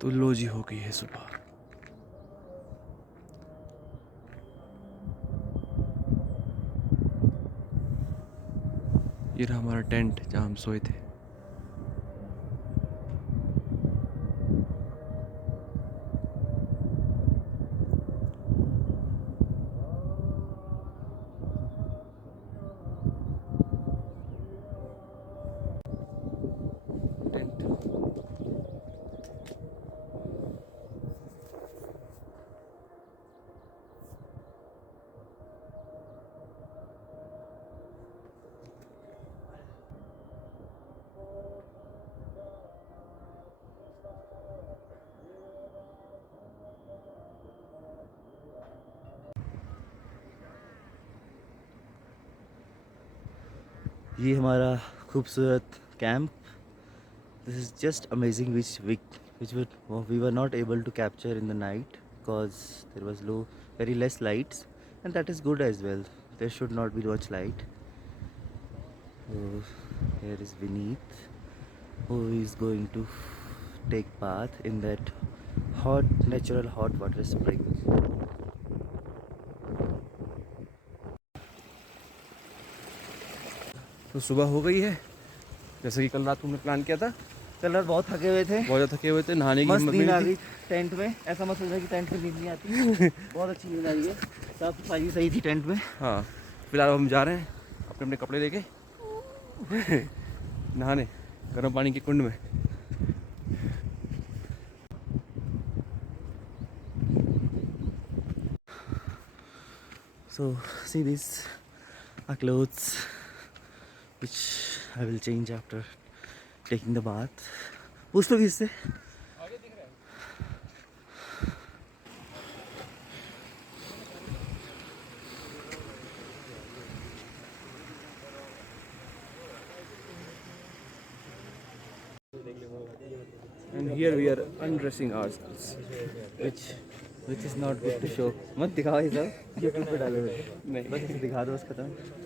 तो लो जी हो गई है सुबह। ये रहा हमारा टेंट जहाँ हम सोए थे। टेंट ये हमारा खूबसूरत camp. This is just amazing, we were not able to capture in the night because there was very less lights, and that is good as well. There should not be much light. So here is Vineet, who is going to take bath in that natural hot water spring. तो सुबह हो गई है, जैसे कि कल रात तुमने प्लान किया था। कल रात बहुत थके हुए थे, बहुत ज़्यादा थके हुए थे, नहाने की मस्त हिम्मत नींद आ नहीं गई थी। टेंट में. ऐसा मत सोचना कि टेंट में नींद नहीं आती. बहुत अच्छी नींद आ रही है. साफ सफाई सही थी टेंट में. हाँ, फिलहाल हम जा रहे हैं अपने अपने कपड़े लेके नहाने गर्म पानी के कुंड में। So see, these are clothes which I will change after taking the bath. पूछ लो किससे. And here we are undressing ourselves. which is not good to show. मत दिखाओ ये सब यूट्यूब पे डालो. नहीं बस इसे दिखा दो, बस खत्म.